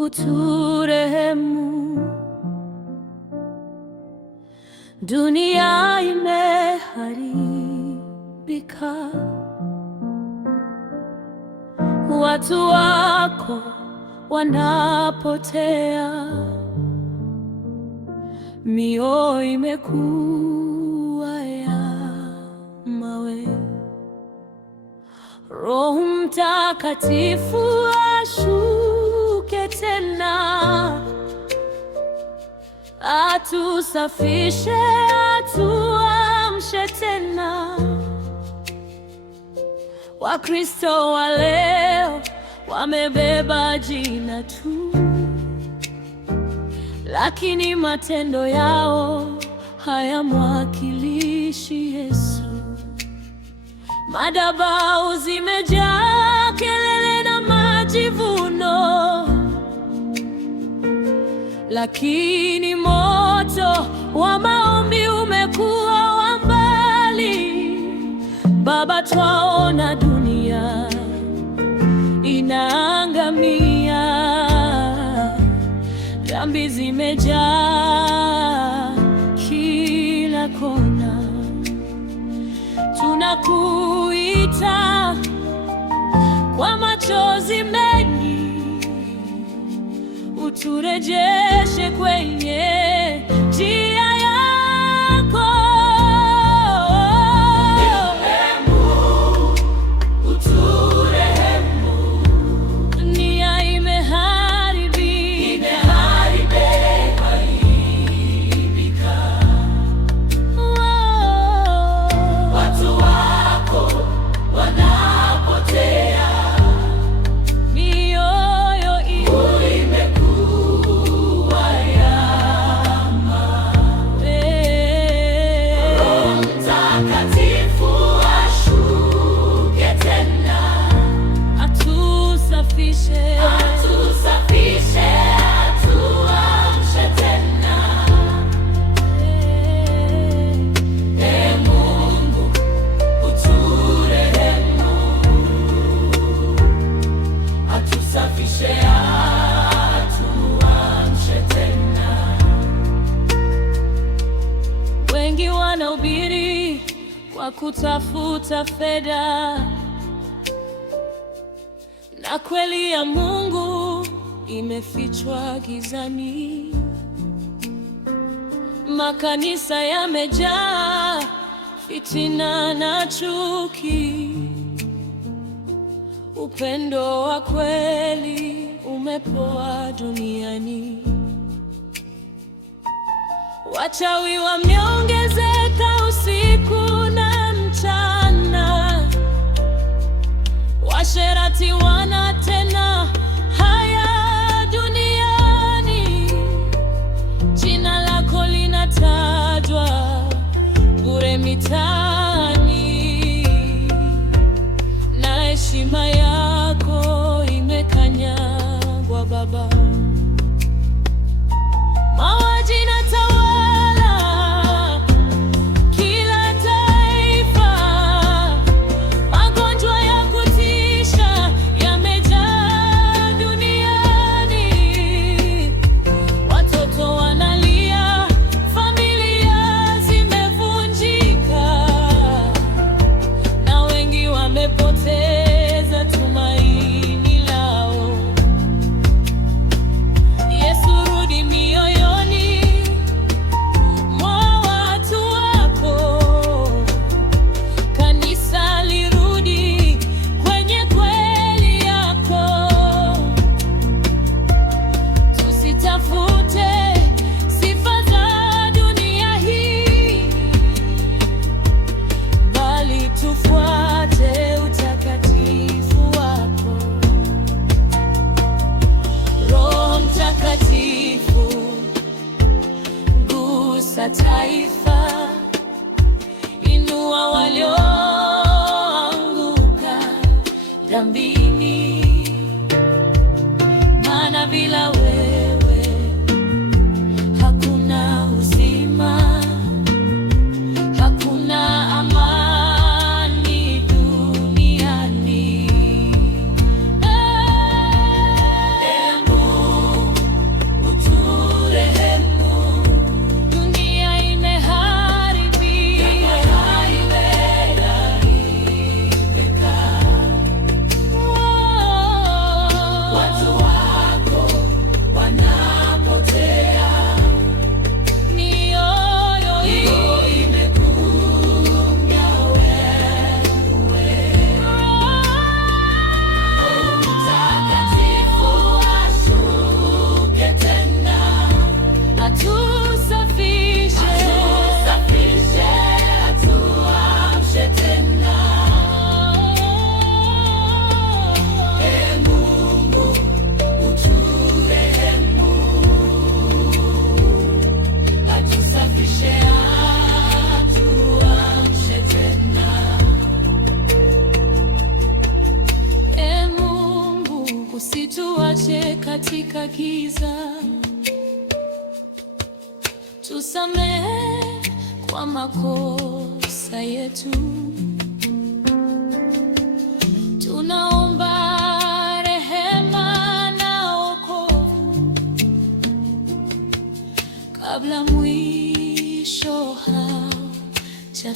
uturehemu. Dunia imeharibika, watu wako wanapotea, mioyo imekuwa ya mawe. Roho Mtakatifu ashuke tena, atusafishe, atuamshe tena. Wakristo wa leo wamebeba jina tu, lakini matendo yao hayamwakilishi Yesu. Madhabahu zimejaa kelele na majivuno, lakini moto wa maombi umekuwa wa mbali. Baba, twaona dunia inaangamia, dhambi zimejaa kila kona. Tunakuita kwa machozi mengi, uturejeshe kwenye njia yako. Uturehemu, dunia imeharibika. Watu wako wanapotea, mioyo imekuwa ya mawe. Roho Mtakatifu ashuke tena, atusafishe, atuamshe tena. Ee Mungu, uturehemu, atusafishe, atuamshe tena. Wengi wanahubiri kwa kutafuta fedha, na kweli ya Mungu imefichwa gizani. Makanisa yamejaa fitina na chuki, upendo wa kweli umepoa duniani. Wachawi wameongezeka usiku na mchana, washerati wanatenda haya duniani. Jina lako linatajwa bure mitaani, na heshima yako imekanyagwa Baba. Mauaji yanatawala kila taifa, magonjwa ya kutisha yamejaa duniani. Watoto wanalia, familia zimevunjika, na wengi wamepoteza tumaini lao. Yesu, rudi mioyoni mwa watu wako. Kanisa lirudi kwenye kweli yako. Tusitafute sifa za dunia hii, bali tufuate utakatifu wako. Roho Mtakatifu, gusa taifa, inua walioanguka dhambini, maana bila wewe hakuna uzima, hakuna amani duniani. Ee Mungu, katika giza. Tusamehe kwa makosa yetu, tunaomba rehema na wokovu kabla mwisho haujafika.